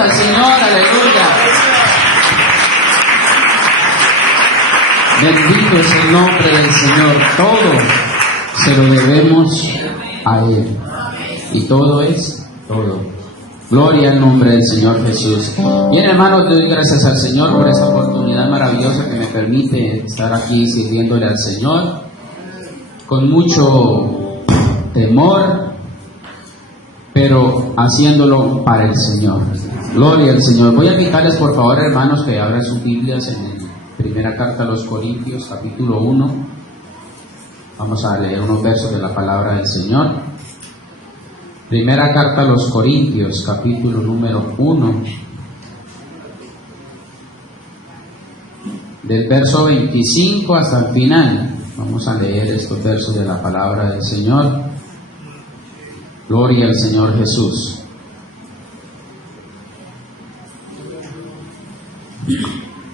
al Señor, aleluya. Bendito es el nombre del Señor. Todo se lo debemos a Él. Y todo es todo. Gloria al nombre del Señor Jesús. Bien, hermanos, doy gracias al Señor por esa oportunidad maravillosa que me permite estar aquí sirviéndole al Señor con mucho temor, pero haciéndolo para el Señor. Gloria al Señor. Voy a invitarles, por favor, hermanos, que abran sus Biblias en la primera carta a los Corintios, capítulo 1. Vamos a leer unos versos de la palabra del Señor. Primera carta a los Corintios, capítulo número 1, del verso 25 hasta el final. Vamos a leer estos versos de la palabra del Señor. Gloria al Señor Jesús.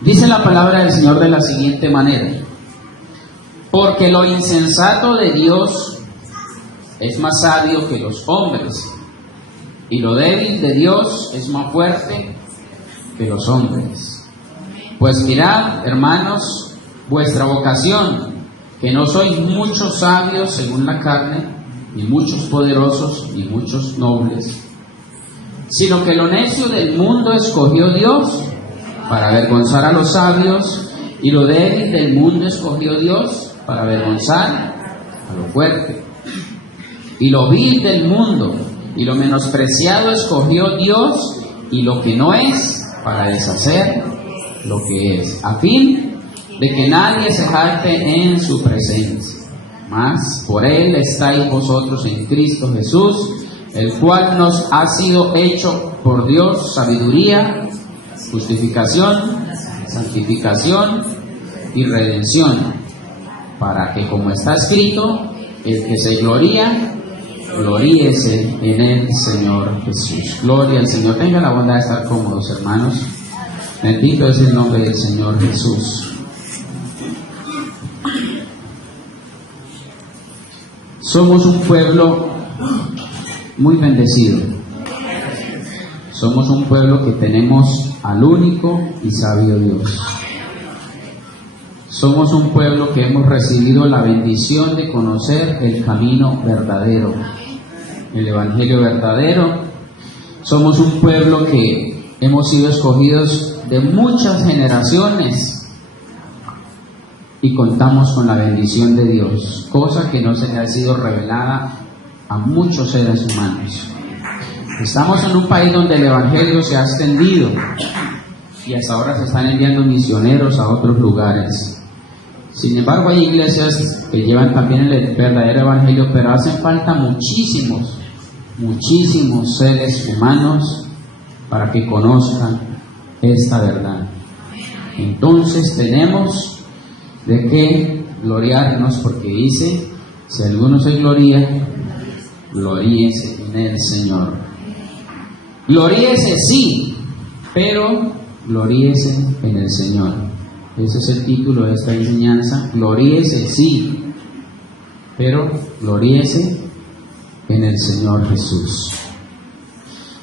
Dice la palabra del Señor de la siguiente manera: porque lo insensato de Dios es más sabio que los hombres, y lo débil de Dios es más fuerte que los hombres. Pues mirad, hermanos, vuestra vocación, que no sois muchos sabios según la carne, ni muchos poderosos, ni muchos nobles, sino que lo necio del mundo escogió Dios para avergonzar a los sabios, y lo débil del mundo escogió Dios para avergonzar a lo fuerte. Y lo vil del mundo y lo menospreciado escogió Dios, y lo que no es, para deshacer lo que es, a fin de que nadie se jacte en su presencia. Mas por Él estáis vosotros en Cristo Jesús, el cual nos ha sido hecho por Dios sabiduría, justificación, santificación y redención, para que, como está escrito, el que se gloría, gloríese en el Señor Jesús. Gloria al Señor. Tenga la bondad de estar cómodos, hermanos. Bendito es el nombre del Señor Jesús. Somos un pueblo muy bendecido. Somos un pueblo que tenemos al único y sabio Dios. Somos un pueblo que hemos recibido la bendición de conocer el camino verdadero, el evangelio verdadero. Somos un pueblo que hemos sido escogidos de muchas generaciones y contamos con la bendición de Dios, cosa que no se le ha sido revelada a muchos seres humanos. Estamos en un país donde el evangelio se ha extendido y hasta ahora se están enviando misioneros a otros lugares. Sin embargo, hay iglesias que llevan también el verdadero evangelio, pero hacen falta muchísimos seres humanos para que conozcan esta verdad. Entonces tenemos de qué gloriarnos, porque dice: si alguno se gloría, gloríese en el Señor. Gloríese, sí, pero gloríese en el Señor. Ese es el título de esta enseñanza. Gloríese, sí, pero gloríese en el Señor Jesús.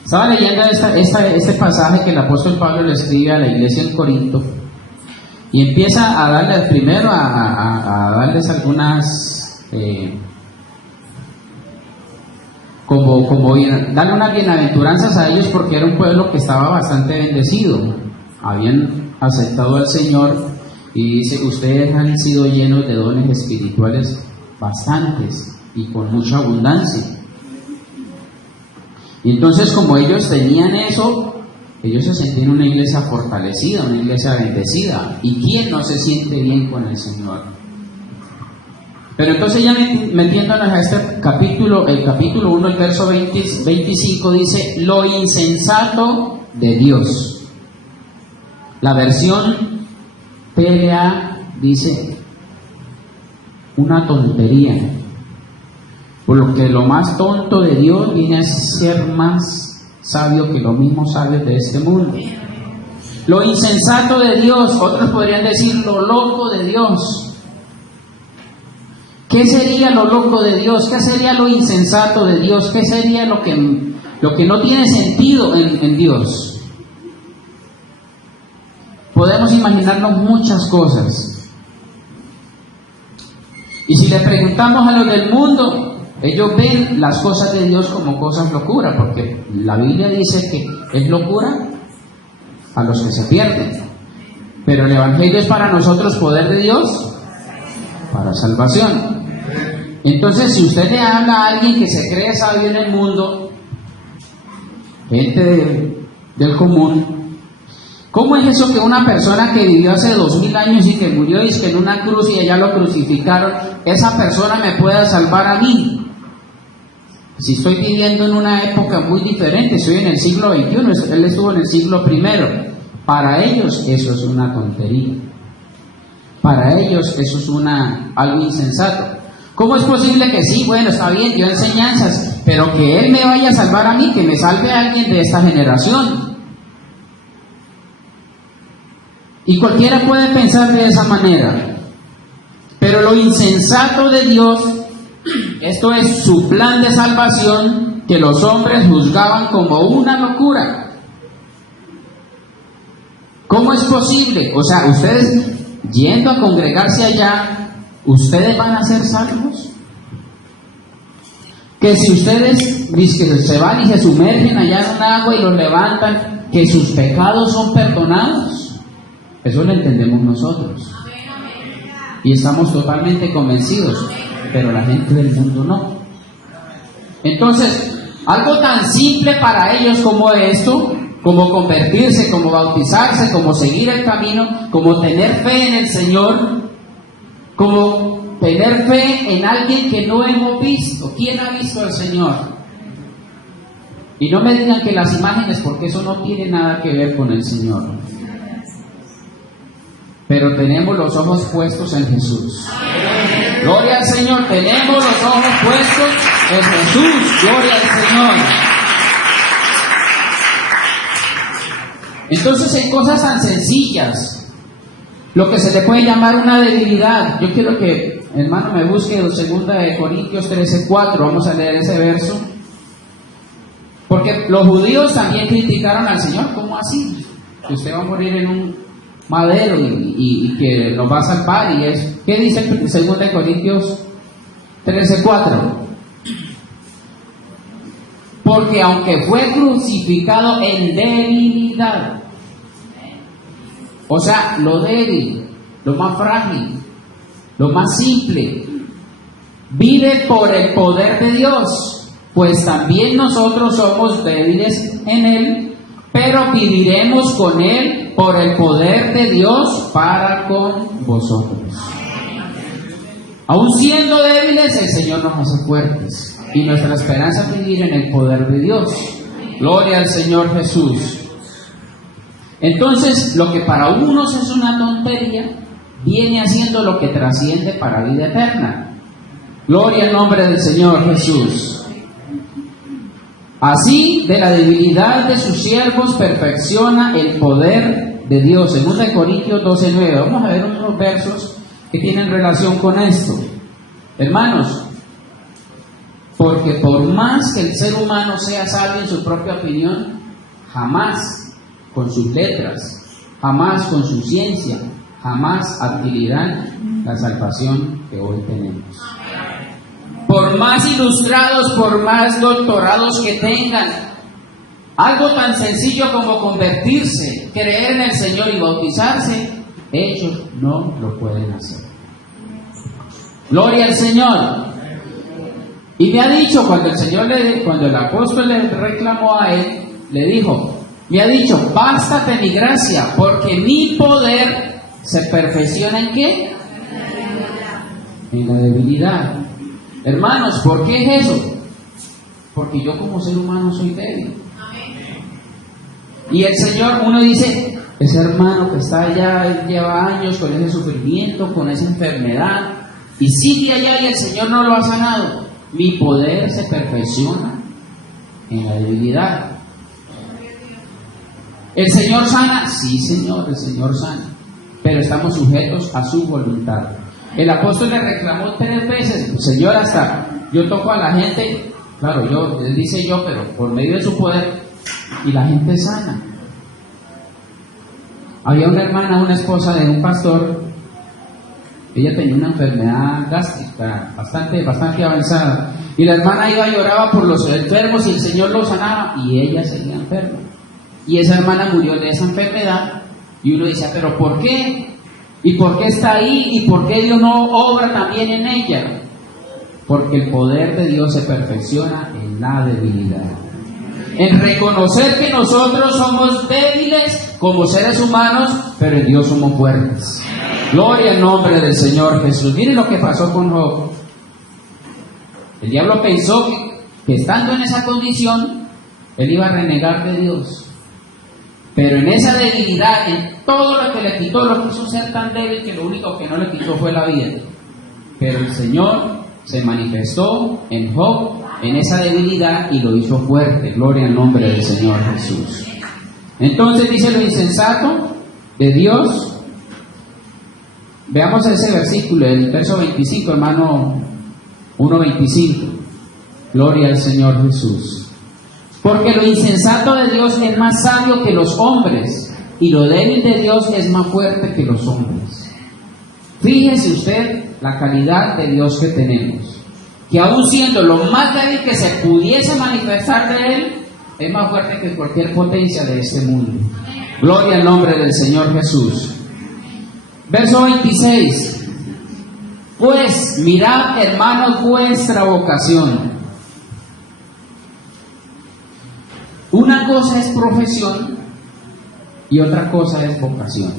Estaba leyendo este pasaje que el apóstol Pablo le escribe a la iglesia en Corinto, y empieza a darles primero a darles algunas darle unas bienaventuranzas a ellos, porque era un pueblo que estaba bastante bendecido. Habían aceptado al Señor, y dice: ustedes han sido llenos de dones espirituales bastantes y con mucha abundancia. Y entonces, como ellos tenían eso, ellos se sentían una iglesia fortalecida, una iglesia bendecida. ¿Y quién no se siente bien con el Señor? Pero entonces, ya metiéndonos a este capítulo, el capítulo 1, el verso 25, dice: lo insensato de Dios. La versión PLA dice: una tontería. Por lo que lo más tonto de Dios viene a ser más sabio que los mismos sabios de este mundo. Lo insensato de Dios, otros podrían decir lo loco de Dios. ¿Qué sería lo loco de Dios? ¿Qué sería lo insensato de Dios? ¿Qué sería lo que no tiene sentido en Dios? podemos imaginarnos muchas cosas. Y si le preguntamos a los del mundo, ellos ven las cosas de Dios como cosas locura, porque la Biblia dice que es locura a los que se pierden. Pero el Evangelio es para nosotros poder de Dios para salvación. Entonces, si usted le habla a alguien que se cree sabio en el mundo, gente del común, ¿cómo es eso que una persona que vivió hace 2000 años y que murió y que en una cruz y allá lo crucificaron, esa persona me pueda salvar a mí? Si estoy viviendo en una época muy diferente, estoy en el siglo XXI, él estuvo en el siglo I. Para ellos eso es una tontería. Para ellos eso es algo insensato. ¿Cómo es posible que sí? Bueno, está bien, dio enseñanzas, pero que Él me vaya a salvar a mí, que me salve a alguien de esta generación. Y cualquiera puede pensar de esa manera. Pero lo insensato de Dios, esto es su plan de salvación, que los hombres juzgaban como una locura. ¿Cómo es posible? O sea, ustedes yendo a congregarse allá, ¿ustedes van a ser salvos? Que si ustedes que se van y se sumergen allá en un agua y los levantan, que sus pecados son perdonados. Eso lo entendemos nosotros. Y estamos totalmente convencidos, pero la gente del mundo no. Entonces, algo tan simple para ellos como esto, como convertirse, como bautizarse, como seguir el camino, como tener fe en el Señor, como tener fe en alguien que no hemos visto. ¿Quién ha visto al Señor? Y no me digan que las imágenes, porque eso no tiene nada que ver con el Señor. Pero tenemos los ojos puestos en Jesús. Gloria al Señor, tenemos los ojos puestos en Jesús. Gloria al Señor. Entonces, en cosas tan sencillas, lo que se le puede llamar una debilidad. Yo quiero que, hermano, me busque 2 Corintios 13:4. Vamos a leer ese verso. Porque los judíos también criticaron al Señor. ¿Cómo así? Que usted va a morir en un madero y que nos va a salvar. Y es, ¿qué dice 2 Corintios 13:4? Porque aunque fue crucificado en debilidad, o sea, lo débil, lo más frágil, lo más simple, vive por el poder de Dios, pues también nosotros somos débiles en Él, pero viviremos con Él por el poder de Dios para con vosotros. Aún siendo débiles, el Señor nos hace fuertes. Y nuestra esperanza es vivir en el poder de Dios. Gloria al Señor Jesús. Entonces, lo que para unos es una tontería, viene haciendo lo que trasciende para vida eterna. Gloria al nombre del Señor Jesús. Así, de la debilidad de sus siervos perfecciona el poder de Dios. En 2 Corintios 12:9. Vamos a ver unos versos que tienen relación con esto. Hermanos, porque por más que el ser humano sea sabio en su propia opinión, jamás con sus letras, jamás con su ciencia, jamás adquirirán la salvación que hoy tenemos. Por más ilustrados, por más doctorados que tengan, algo tan sencillo como convertirse, creer en el Señor y bautizarse, ellos no lo pueden hacer. Gloria al Señor. Y me ha dicho, cuando el apóstol le reclamó a él, le dijo, me ha dicho, bástate mi gracia, porque mi poder se perfecciona ¿en qué? En la debilidad. Hermanos, ¿por qué es eso? Porque yo como ser humano soy débil. Y el Señor, uno dice, ese hermano que está allá, él lleva años con ese sufrimiento, con esa enfermedad, y sigue allá y el Señor no lo ha sanado. Mi poder se perfecciona en la debilidad. ¿El Señor sana? Sí, Señor, el Señor sana. Pero estamos sujetos a su voluntad. El apóstol le reclamó 3 veces, Señor, hasta yo toco a la gente, claro, él dice yo, pero por medio de su poder, y la gente sana. Había una hermana, una esposa de un pastor. Ella tenía una enfermedad gástrica bastante avanzada. Y la hermana iba y lloraba por los enfermos y el Señor los sanaba. Y ella seguía enferma. Y esa hermana murió de esa enfermedad. Y uno dice, ¿pero por qué? ¿Y por qué está ahí? ¿Y por qué Dios no obra también en ella? Porque el poder de Dios se perfecciona en la debilidad. En reconocer que nosotros somos débiles como seres humanos, pero en Dios somos fuertes. Gloria al nombre del Señor Jesús. Miren lo que pasó con Job. El diablo pensó que estando en esa condición, él iba a renegar de Dios. Pero en esa debilidad, en todo lo que le quitó, lo quiso ser tan débil que lo único que no le quitó fue la vida. Pero el Señor se manifestó en Job, en esa debilidad, y lo hizo fuerte. Gloria al nombre del Señor Jesús. Entonces dice lo insensato de Dios. Veamos ese versículo, el verso 25, hermano, 1:25. Gloria al Señor Jesús. Porque lo insensato de Dios es más sabio que los hombres, y lo débil de Dios es más fuerte que los hombres. Fíjese usted la calidad de Dios que tenemos, que aún siendo lo más débil que se pudiese manifestar de Él, es más fuerte que cualquier potencia de este mundo. Gloria al nombre del Señor Jesús. Verso 26. Pues mirad, hermanos, vuestra vocación. Una cosa es profesión y otra cosa es vocación.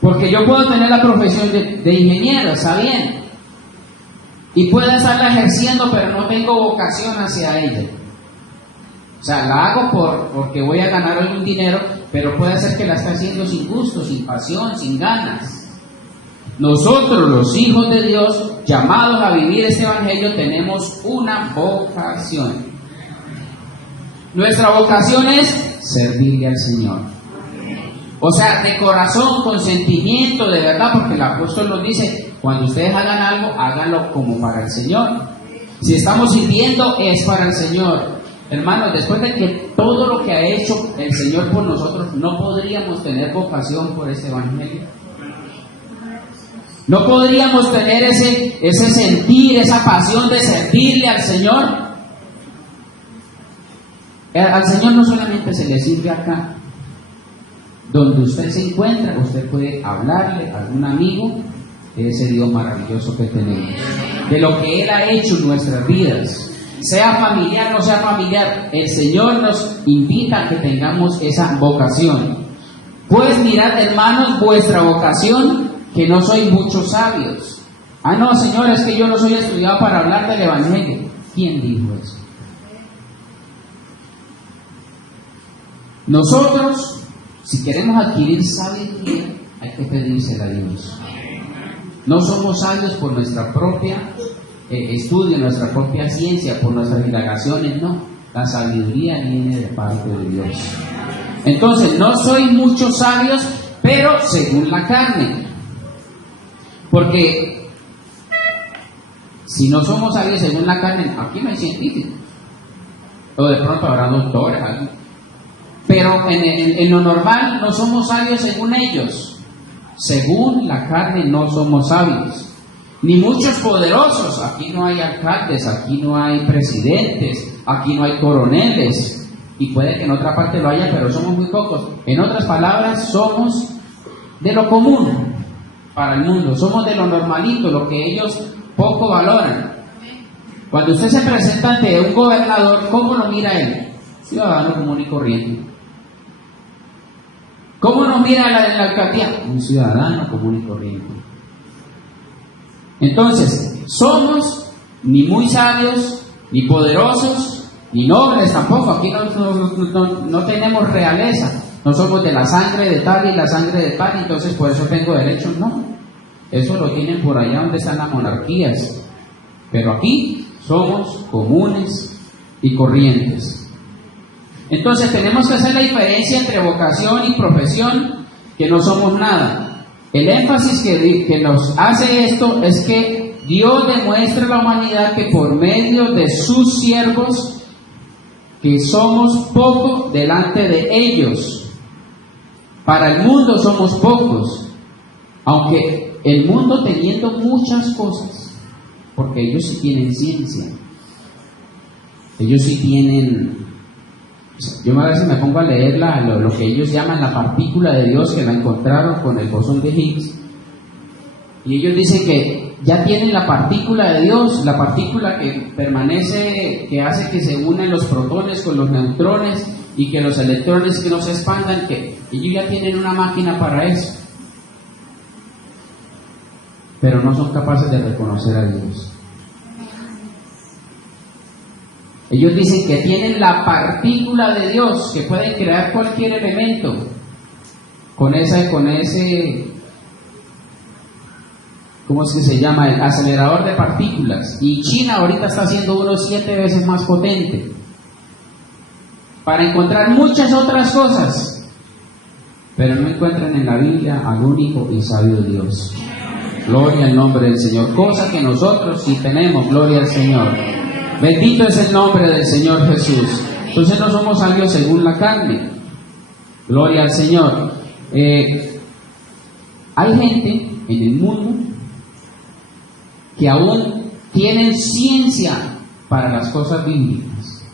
Porque yo puedo tener la profesión de ingeniero, está bien, y puedo estarla ejerciendo, pero no tengo vocación hacia ella. O sea, la hago porque voy a ganar algún dinero, pero puede ser que la esté haciendo sin gusto, sin pasión, sin ganas. Nosotros, los hijos de Dios, llamados a vivir este evangelio, tenemos una vocación. Nuestra vocación es servirle al Señor. O sea, de corazón, con sentimiento, de verdad, porque el apóstol nos dice, cuando ustedes hagan algo, háganlo como para el Señor. Si estamos sirviendo, es para el Señor. Hermanos, después de que todo lo que ha hecho el Señor por nosotros, ¿no podríamos tener vocación por este evangelio? ¿No podríamos tener ese sentir, esa pasión de servirle al Señor? Al Señor no solamente se le sirve acá. Donde usted se encuentra, usted puede hablarle a algún amigo de ese Dios maravilloso que tenemos, de lo que Él ha hecho en nuestras vidas. Sea familiar o no sea familiar, el Señor nos invita a que tengamos esa vocación. Pues mirad, hermanos, vuestra vocación, que no sois muchos sabios. Ah, no, Señor, es que yo no soy estudiado para hablar del Evangelio. ¿Quién dijo eso? Nosotros, si queremos adquirir sabiduría, hay que pedírsela a Dios. No somos sabios por nuestra propia estudio, nuestra propia ciencia, por nuestras indagaciones, no. La sabiduría viene de parte de Dios. Entonces, no soy muchos sabios, pero según la carne. Porque si no somos sabios según la carne, aquí no hay científicos. O de pronto habrá doctores, ¿sí? Pero en lo normal no somos sabios según ellos. Según la carne no somos sabios. Ni muchos poderosos. Aquí no hay alcaldes, aquí no hay presidentes, aquí no hay coroneles. Y puede que en otra parte lo haya, pero somos muy pocos. En otras palabras, somos de lo común para el mundo. Somos de lo normalito, lo que ellos poco valoran. Cuando usted se presenta ante un gobernador, ¿cómo lo mira él? Ciudadano común y corriente. ¿Cómo nos mira la alcaldía? Un ciudadano común y corriente. Entonces, somos ni muy sabios, ni poderosos, ni nobles tampoco. Aquí no tenemos realeza. No somos de la sangre de tal y la sangre de tal, entonces por eso tengo derecho. No. Eso lo tienen por allá donde están las monarquías. Pero aquí somos comunes y corrientes. Entonces tenemos que hacer la diferencia entre vocación y profesión, que no somos nada. El énfasis que nos hace esto es que Dios demuestra a la humanidad que por medio de sus siervos, que somos poco delante de ellos. Para el mundo somos pocos, aunque el mundo teniendo muchas cosas, porque ellos sí tienen ciencia, ellos sí tienen, yo a veces me pongo a leer lo que ellos llaman la partícula de Dios, que la encontraron con el bosón de Higgs, y ellos dicen que ya tienen la partícula de Dios, la partícula que permanece, que hace que se unen los protones con los neutrones y que los electrones que no se expandan, que ellos ya tienen una máquina para eso, pero no son capaces de reconocer a Dios. Ellos dicen que tienen la partícula de Dios, que pueden crear cualquier elemento con ese, ¿cómo es que se llama? El acelerador de partículas. Y China ahorita está haciendo uno 7 veces más potente, para encontrar muchas otras cosas, pero no encuentran en la Biblia al único y sabio Dios. Gloria al nombre del Señor, cosa que nosotros sí tenemos. Gloria al Señor. Bendito es el nombre del Señor Jesús. Entonces no somos sabios según la carne. Gloria al Señor. Hay gente en el mundo que aún tienen ciencia para las cosas bíblicas.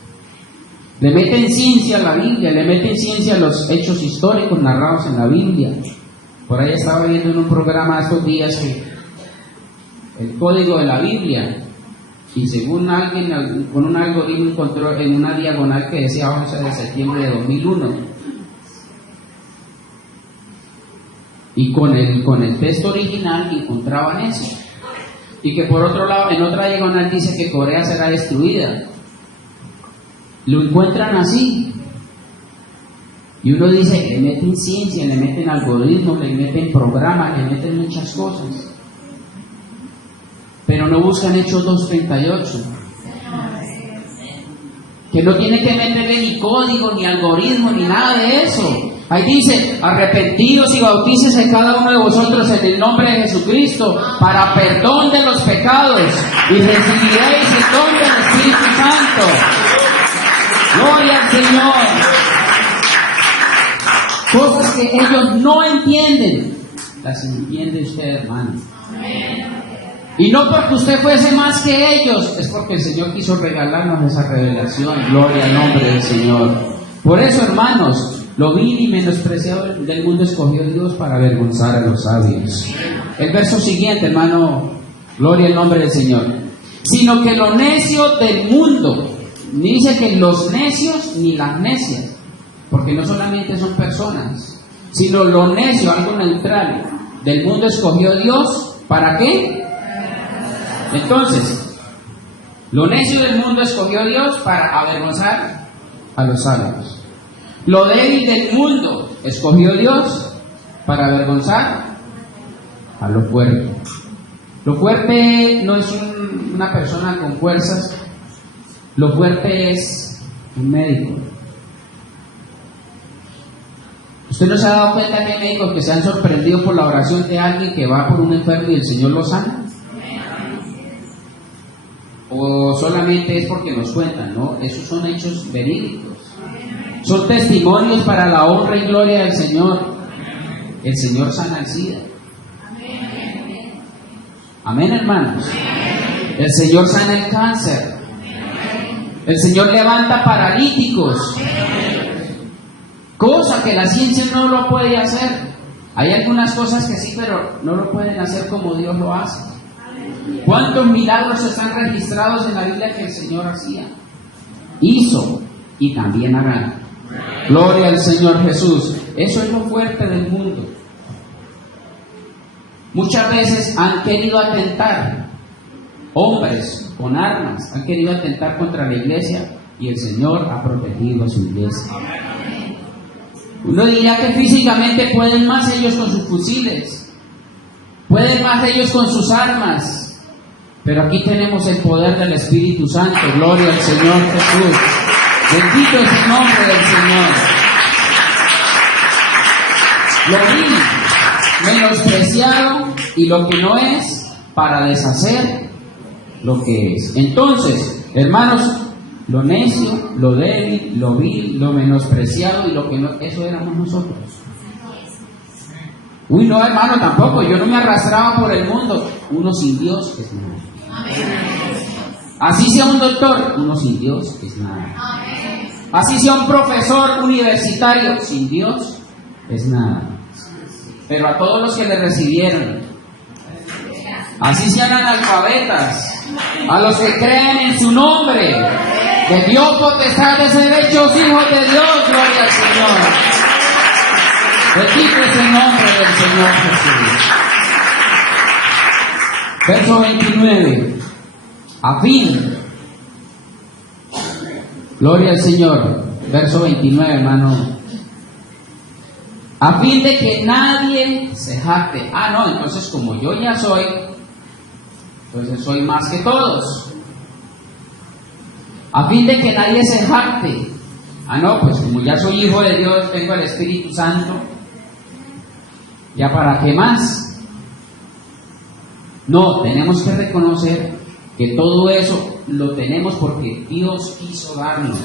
Le meten ciencia a la Biblia, le meten ciencia a los hechos históricos narrados en la Biblia. Por ahí estaba viendo en un programa estos días que el código de la Biblia, y según alguien con un algoritmo encontró en una diagonal que decía 11 de septiembre de 2001, y con el texto original encontraban eso, y que por otro lado en otra diagonal dice que Corea será destruida. Lo encuentran así, y uno dice, le meten ciencia, le meten algoritmos, le meten programas, le meten muchas cosas, pero no buscan Hechos 2:38, que no tiene que meterle ni código, ni algoritmo, ni nada de eso. Ahí dice, arrepentidos y bautícese cada uno de vosotros en el nombre de Jesucristo para perdón de los pecados, y recibiréis el don del Espíritu Santo. Gloria al Señor. Cosas que ellos no entienden, las entiende usted, hermano. Y no porque usted fuese más que ellos, es porque el Señor quiso regalarnos esa revelación. Gloria al nombre del Señor. Por eso, hermanos, lo vil y menospreciado del mundo escogió Dios para avergonzar a los sabios. El verso siguiente, hermano, gloria al nombre del Señor. Sino que lo necio del mundo, ni dice que los necios ni las necias, porque no solamente son personas, sino lo necio, algo neutral, del mundo escogió Dios, ¿para qué? Entonces, lo necio del mundo escogió Dios para avergonzar a los sabios. Lo débil del mundo escogió Dios para avergonzar a lo fuerte. Lo fuerte no es una persona con fuerzas, lo fuerte es un médico. ¿Usted no se ha dado cuenta que hay médicos que se han sorprendido por la oración de alguien que va por un enfermo y el Señor lo sana? ¿O solamente es porque nos cuentan? No, esos son hechos verídicos. Son testimonios para la honra y gloria del Señor. El Señor sana el SIDA. Amén, hermanos. El Señor sana el cáncer. El Señor levanta paralíticos. Cosa que la ciencia no lo puede hacer. Hay algunas cosas que sí, pero no lo pueden hacer como Dios lo hace. ¿Cuántos milagros están registrados en la Biblia que el Señor hacía, hizo y también hará? Gloria al Señor Jesús. Eso es lo fuerte del mundo. Muchas veces han querido atentar, hombres con armas, han querido atentar contra la iglesia, y el Señor ha protegido a su iglesia. Uno dirá que físicamente pueden más ellos con sus fusiles, pueden más ellos con sus armas, pero aquí tenemos el poder del Espíritu Santo. Gloria al Señor Jesús. Bendito es el nombre del Señor. Lo vil, menospreciado y lo que no es, para deshacer lo que es. Entonces, hermanos, lo necio, lo débil, lo vil, lo menospreciado y lo que no, eso éramos nosotros. Uy, no, hermano, tampoco. Yo no me arrastraba por el mundo. Uno sin Dios es nada. Así sea un doctor, uno sin Dios es nada. Así sea un profesor universitario, sin Dios es nada. Pero a todos los que le recibieron, así sean analfabetas, a los que creen en su nombre, que dio potestad de ser hechos hijos de Dios, gloria al Señor. Bendito es el nombre del Señor Jesús. Verso 29. A fin. Gloria al Señor. Verso 29, hermano. A fin de que nadie se jacte. Ah, no, entonces como yo ya soy, entonces soy más que todos. A fin de que nadie se jacte. Ah, no, pues como ya soy hijo de Dios, tengo el Espíritu Santo, ¿ya para qué más? No, tenemos que reconocer que todo eso lo tenemos porque Dios quiso darnos.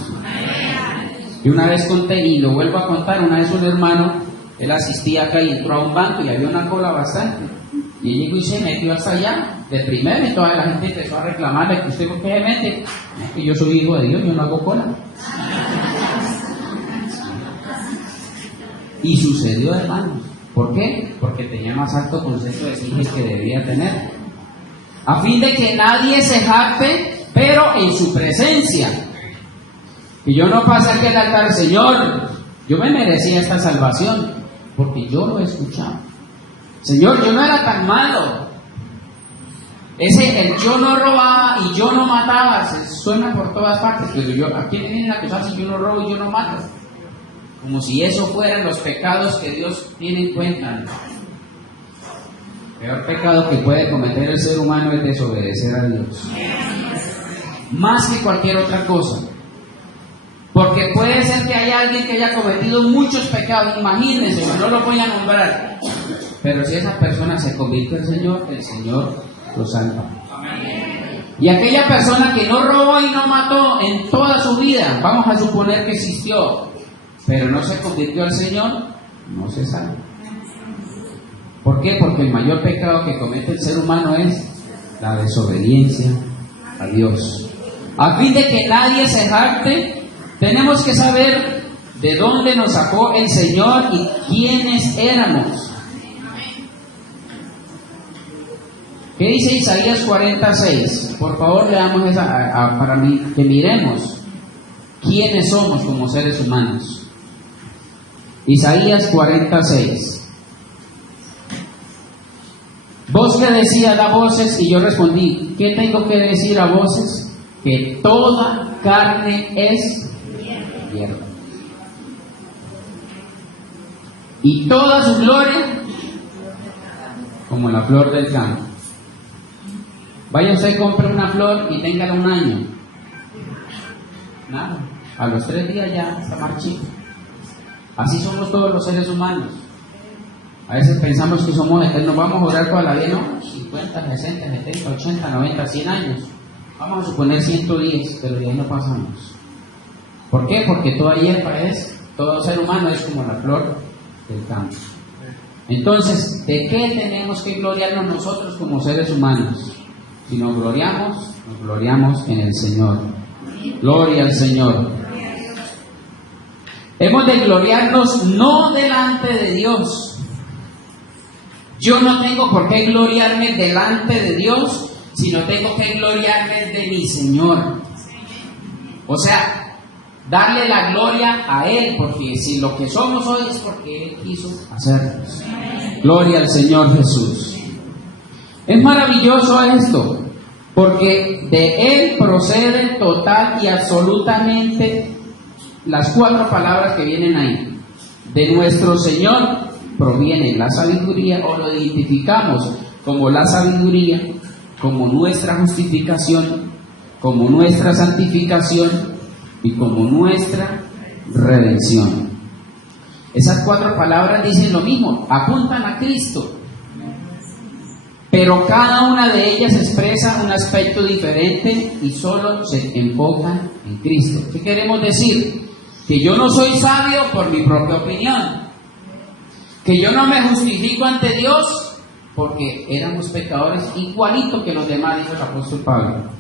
Y una vez conté, y lo vuelvo a contar, una vez un hermano, él asistía acá y entró a un banco y había una cola bastante. Y él llegó y se metió hasta allá, de primero, y toda la gente empezó a reclamarle que usted por qué se mete. Que yo soy hijo de Dios, yo no hago cola. Y sucedió, hermanos. ¿Por qué? Porque tenía más alto concepto de sí que debía tener. A fin de que nadie se jacte, pero en su presencia. Que yo no pase aquí al altar, Señor, yo me merecía esta salvación, porque yo lo he escuchado. Señor, yo no era tan malo. El yo no robaba y yo no mataba, se suena por todas partes, pero yo, ¿a quién me vienen a acusar si yo no robo y yo no mato? Como si eso fueran los pecados que Dios tiene en cuenta. El peor pecado que puede cometer el ser humano es desobedecer a Dios. Más que cualquier otra cosa. Porque puede ser que haya alguien que haya cometido muchos pecados, imagínense, no lo voy a nombrar. Pero si esa persona se convierte al Señor, el Señor lo salva. Y aquella persona que no robó y no mató en toda su vida, vamos a suponer que existió, pero no se convirtió al Señor, no se salva. ¿Por qué? Porque el mayor pecado que comete el ser humano es la desobediencia a Dios. A fin de que nadie se jacte, tenemos que saber de dónde nos sacó el Señor y quiénes éramos. ¿Qué dice Isaías 46? Por favor, leamos esa para que miremos quiénes somos como seres humanos. Isaías 46. Voz que decía da voces, y yo respondí, ¿qué tengo que decir a voces? Que toda carne es hierba, y toda su gloria como la flor del campo. Vaya usted, compre una flor y téngala un año. Nada, a los 3 días ya está marchito. Así somos todos los seres humanos. A veces pensamos que somos eternos, vamos a durar toda la vida, ¿no? 50, 60, 70, 80, 90, 100 años. Vamos a suponer 110, pero de ahí no pasamos. ¿Por qué? Porque toda hierba todo ser humano es como la flor del campo. Entonces, ¿de qué tenemos que gloriarnos nosotros como seres humanos? Si nos gloriamos en el Señor. Gloria al Señor. Hemos de gloriarnos no delante de Dios. Yo no tengo por qué gloriarme delante de Dios, sino tengo que gloriarme de mi Señor. O sea, darle la gloria a Él, porque si lo que somos hoy es porque Él quiso hacernos. Gloria al Señor Jesús. Es maravilloso esto, porque de Él procede total y absolutamente las 4 palabras que vienen ahí. De nuestro Señor proviene la sabiduría, o lo identificamos como la sabiduría, como nuestra justificación, como nuestra santificación y como nuestra redención. Esas 4 palabras dicen lo mismo, apuntan a Cristo, pero cada una de ellas expresa un aspecto diferente y solo se enfoca en Cristo. ¿Qué queremos decir? Que yo no soy sabio por mi propia opinión. Que yo no me justifico ante Dios porque éramos pecadores igualito que los demás, dijo el apóstol Pablo.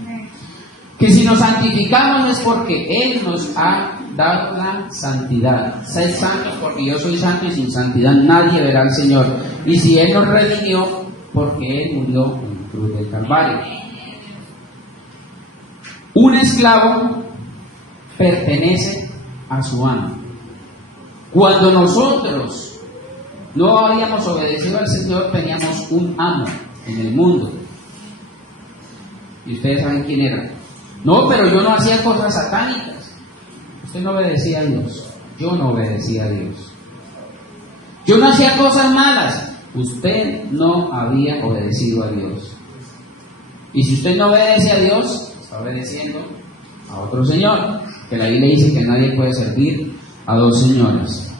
Que si nos santificamos es porque Él nos ha dado la santidad. Sed santos porque yo soy santo y sin santidad nadie verá al Señor. Y si Él nos redimió, porque Él murió en la cruz del Calvario. Un esclavo pertenece a su amo. Cuando nosotros no habíamos obedecido al Señor, teníamos un amo en el mundo. Y ustedes saben quién era. No, pero yo no hacía cosas satánicas. Usted no obedecía a Dios. Yo no obedecía a Dios. Yo no hacía cosas malas. Usted no había obedecido a Dios. Y si usted no obedece a Dios, está obedeciendo a otro señor. Que la Biblia dice que nadie puede servir a dos señores.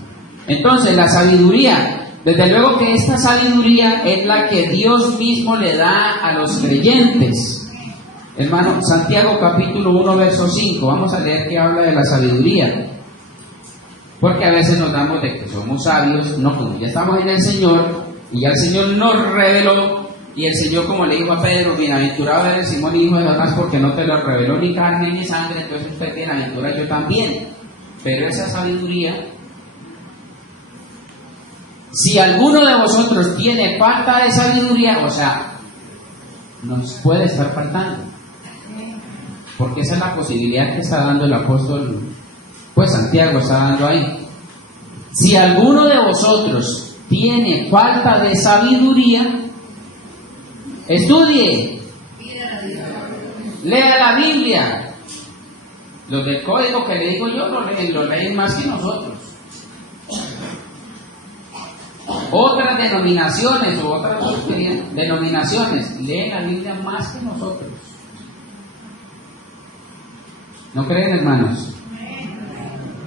Entonces, la sabiduría, desde luego que esta sabiduría es la que Dios mismo le da a los creyentes. Hermano, Santiago capítulo 1, verso 5, vamos a leer que habla de la sabiduría. Porque a veces nos damos de que somos sabios, no, como ya estamos en el Señor, y ya el Señor nos reveló, y el Señor, como le dijo a Pedro, bienaventurado eres Simón, hijo de Jonás, porque no te lo reveló ni carne ni sangre, entonces usted bienaventurado yo también. Pero esa sabiduría, si alguno de vosotros tiene falta de sabiduría, o sea, nos puede estar faltando. Porque esa es la posibilidad que está dando el apóstol, pues Santiago está dando ahí. Si alguno de vosotros tiene falta de sabiduría, estudie, lea la Biblia. Los del código que le digo yo lo leen más que nosotros. Otras denominaciones o otras denominaciones leen la Biblia más que nosotros. ¿No creen, hermanos?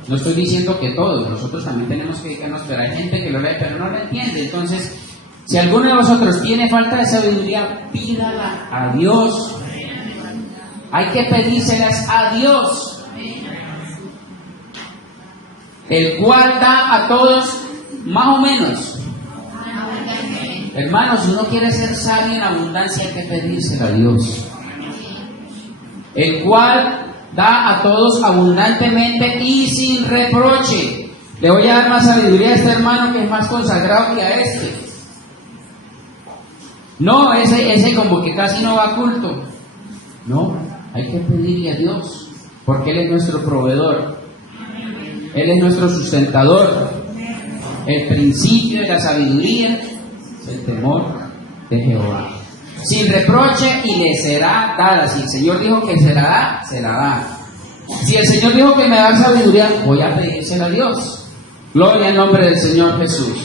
No estoy diciendo que todos, nosotros también tenemos que dedicarnos, pero hay gente que lo lee pero no lo entiende. Entonces, si alguno de vosotros tiene falta de sabiduría, pídala a Dios. Hay que pedírselas a Dios, el cual da a todos más o menos. Hermanos, si uno quiere ser sabio en abundancia, hay que pedírsela a Dios, el cual da a todos abundantemente y sin reproche. Le voy a dar más sabiduría a este hermano que es más consagrado que a este. No, ese como que casi no va a culto. No, hay que pedirle a Dios, porque Él es nuestro proveedor. Él es nuestro sustentador. El principio de la sabiduría es el temor de Jehová. Sin reproche y le será dada. Si el Señor dijo que se la da, se la da. Si el Señor dijo que me da sabiduría, voy a pedírsela a Dios. Gloria al nombre del Señor Jesús.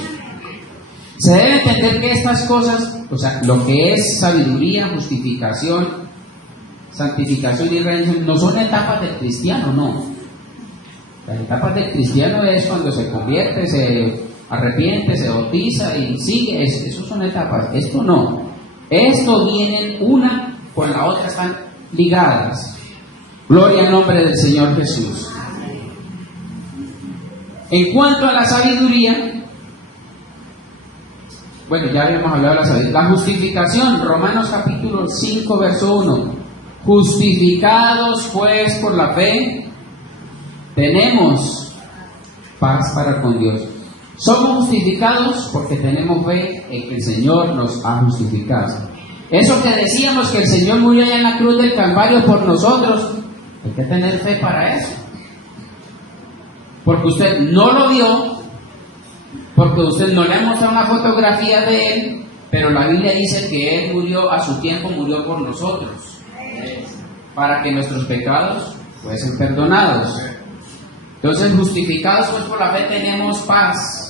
Se debe entender que estas cosas, o sea, lo que es sabiduría, justificación, santificación y redención, no son etapas del cristiano, no. Las etapas del cristiano es cuando se convierte, se arrepiente, se bautiza y sigue. Eso son etapas. Esto no. Esto vienen una con la otra, están ligadas. Gloria al nombre del Señor Jesús. En cuanto a la sabiduría, bueno, ya habíamos hablado de la sabiduría. La justificación, Romanos capítulo 5, verso 1. Justificados pues por la fe, tenemos paz para con Dios. Somos justificados porque tenemos fe en que el Señor nos ha justificado. Eso que decíamos que el Señor murió allá en la cruz del Calvario por nosotros, hay que tener fe para eso. Porque usted no lo vio, porque usted no le ha mostrado una fotografía de Él, pero la Biblia dice que Él murió a su tiempo, murió por nosotros, para que nuestros pecados fuesen perdonados. Entonces, justificados pues por la fe tenemos paz,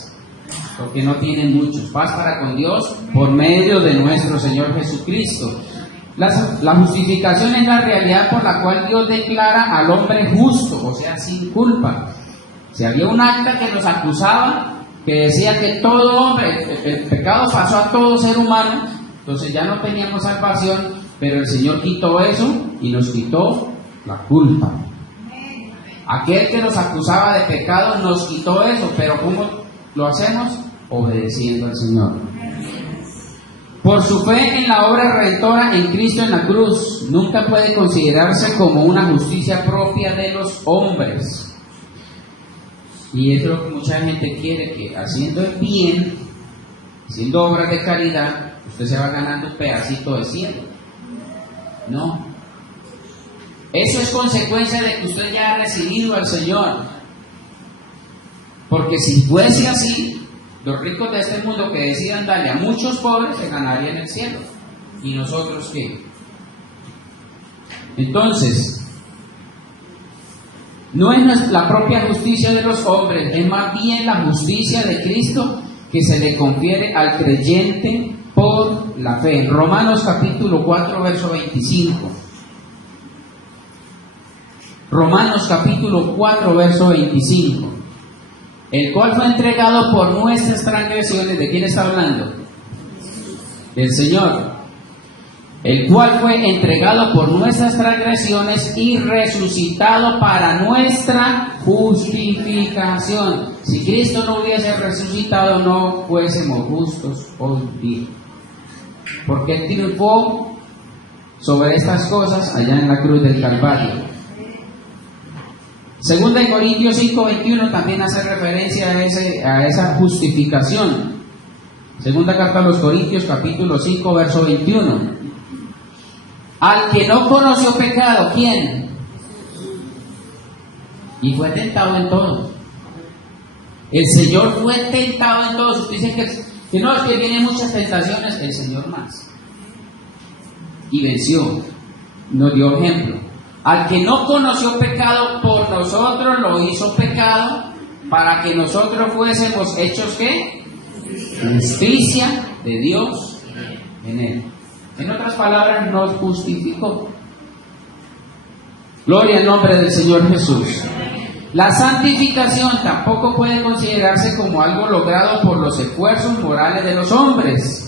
porque no tienen muchos. Paz para con Dios por medio de nuestro Señor Jesucristo. La justificación es la realidad por la cual Dios declara al hombre justo, o sea, sin culpa. Si había un acta que nos acusaba, que decía que todo hombre, el pecado pasó a todo ser humano, entonces ya no teníamos salvación, pero el Señor quitó eso y nos quitó la culpa. Aquel que nos acusaba de pecado nos quitó eso, pero ¿cómo lo hacemos? obedeciendo al Señor. Por su fe en la obra redentora en Cristo en la cruz, nunca puede considerarse como una justicia propia de los hombres. Y es lo que mucha gente quiere, que haciendo el bien, haciendo obras de caridad, usted se va ganando un pedacito de cielo. No. Eso es consecuencia de que usted ya ha recibido al Señor. Porque si fuese así, los ricos de este mundo que decidan darle a muchos pobres se ganarían el cielo. ¿Y nosotros qué? Entonces, no es la propia justicia de los hombres, es más bien la justicia de Cristo que se le confiere al creyente por la fe. Romanos capítulo 4, verso 25. Romanos capítulo 4, verso 25. El cual fue entregado por nuestras transgresiones. ¿De quién está hablando? Del Señor. El cual fue entregado por nuestras transgresiones y resucitado para nuestra justificación. Si Cristo no hubiese resucitado, no fuésemos justos hoy día. Porque Él triunfó sobre estas cosas allá en la cruz del Calvario. Segunda de Corintios 5:21 también hace referencia a esa justificación. Segunda carta a los Corintios capítulo 5, verso 21. Al que no conoció pecado, ¿quién? Y fue tentado en todo. El Señor fue tentado en todo. Dicen que no, es que vienen muchas tentaciones, el Señor más. Y venció. Nos dio ejemplo. Al que no conoció pecado, por nosotros lo hizo pecado, para que nosotros fuésemos hechos, ¿qué? Justicia de Dios en Él. En otras palabras, nos justificó. Gloria al nombre del Señor Jesús. La santificación tampoco puede considerarse como algo logrado por los esfuerzos morales de los hombres.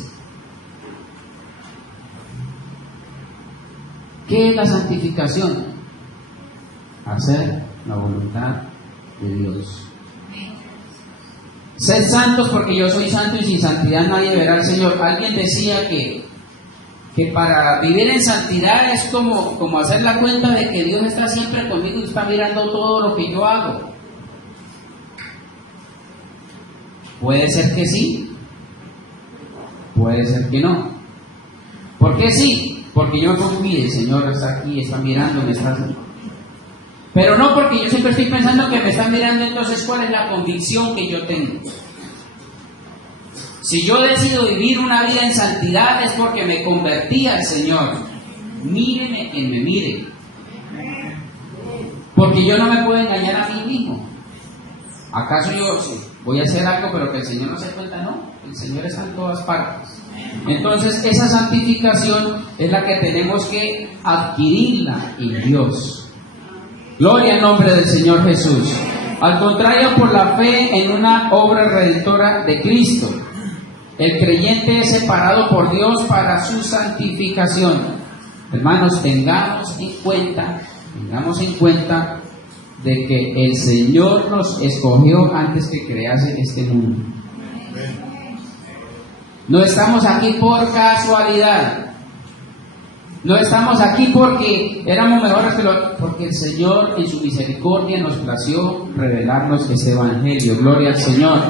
¿Qué es la santificación? Hacer la voluntad de Dios. Sed santos porque yo soy santo y sin santidad nadie verá al Señor. Alguien decía que para vivir en santidad es como hacer la cuenta de que Dios está siempre conmigo y está mirando todo lo que yo hago. Puede ser que sí, puede ser que no. ¿Por qué sí? Porque yo confío, el Señor está aquí, está mirando, me está haciendo. Pero no porque yo siempre estoy pensando que me están mirando, entonces ¿cuál es la convicción que yo tengo? Si yo decido vivir una vida en santidad es porque me convertí al Señor. Míreme quien me mire. Porque yo no me puedo engañar a mí mismo. ¿Acaso yo voy a hacer algo pero que el Señor no se cuenta? No, el Señor está en todas partes. Entonces esa santificación es la que tenemos que adquirirla en Dios. Gloria al nombre del Señor Jesús. Al contrario, por la fe en una obra redentora de Cristo, el creyente es separado por Dios para su santificación. Hermanos, tengamos en cuenta de que el Señor nos escogió antes que crease este mundo. No estamos aquí por casualidad. No estamos aquí porque éramos mejores que los... Porque el Señor en su misericordia nos plació revelarnos este evangelio. Gloria al Señor.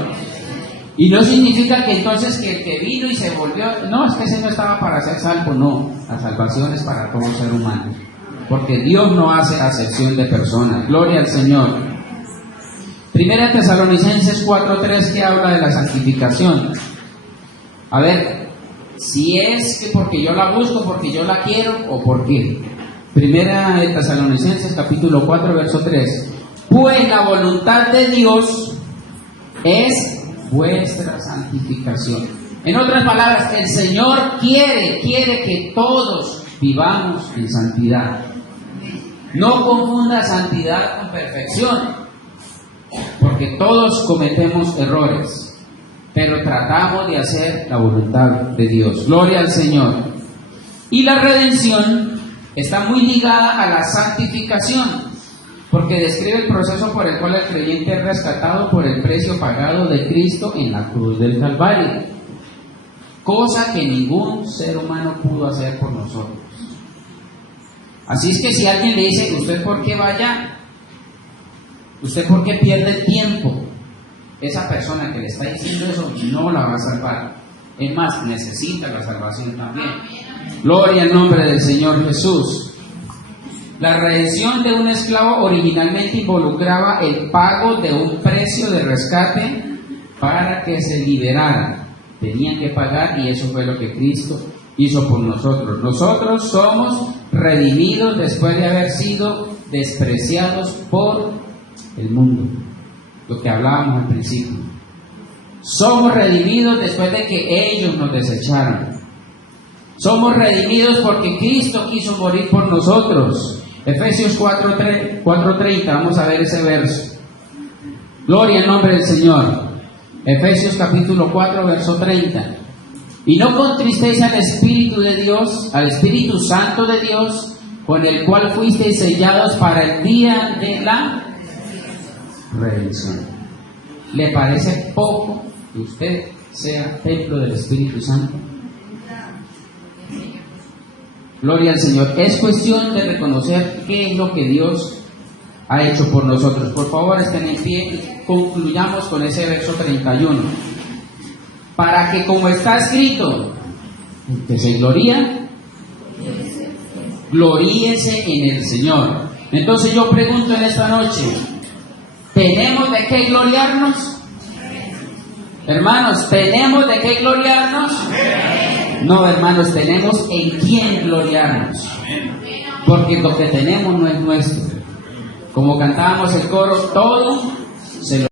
Y no significa que entonces que el que vino y se volvió... No, es que ese no estaba para ser salvo. No, la salvación es para todo ser humano. Porque Dios no hace acepción de personas. Gloria al Señor. Primera Tesalonicenses 4:3 que habla de la santificación. A ver, si es que porque yo la busco, porque yo la quiero o por qué. Primera de Tesalonicenses capítulo 4 verso 3. Pues la voluntad de Dios es vuestra santificación. En otras palabras, el Señor quiere que todos vivamos en santidad. No confunda santidad con perfección, porque todos cometemos errores, pero tratamos de hacer la voluntad de Dios. Gloria al Señor. Y la redención está muy ligada a la santificación. porque describe el proceso por el cual el creyente es rescatado por el precio pagado de Cristo en la cruz del Calvario, cosa que ningún ser humano pudo hacer por nosotros. Así es que si alguien le dice, ¿usted por qué va allá? ¿Usted por qué pierde el tiempo? Esa persona que le está diciendo eso no la va a salvar. Es más, necesita la salvación también. Gloria al nombre del Señor Jesús. La redención de un esclavo originalmente involucraba el pago de un precio de rescate para que se liberara. Tenían que pagar, y eso fue lo que Cristo hizo por nosotros. Nosotros somos redimidos después de haber sido despreciados por el mundo, lo que hablábamos al principio. Somos redimidos después de que ellos nos desecharon. Somos redimidos porque Cristo quiso morir por nosotros. Efesios 4:30, vamos a ver ese verso. Gloria al nombre del Señor. Efesios capítulo 4, verso 30. Y no contristéis al Espíritu de Dios, al Espíritu Santo de Dios, con el cual fuisteis sellados para el día de la redención. ¿Le parece poco que usted sea templo del Espíritu Santo? Gloria al Señor. Es cuestión de reconocer qué es lo que Dios ha hecho por nosotros. Por favor, estén en pie y concluyamos con ese verso 31. Para que, como está escrito, el que se gloría, gloríese en el Señor. Entonces yo pregunto en esta noche, ¿tenemos de qué gloriarnos? Hermanos, ¿tenemos de qué gloriarnos? No, hermanos, tenemos en quién gloriarnos, porque lo que tenemos no es nuestro. Como cantábamos el coro, todo se lo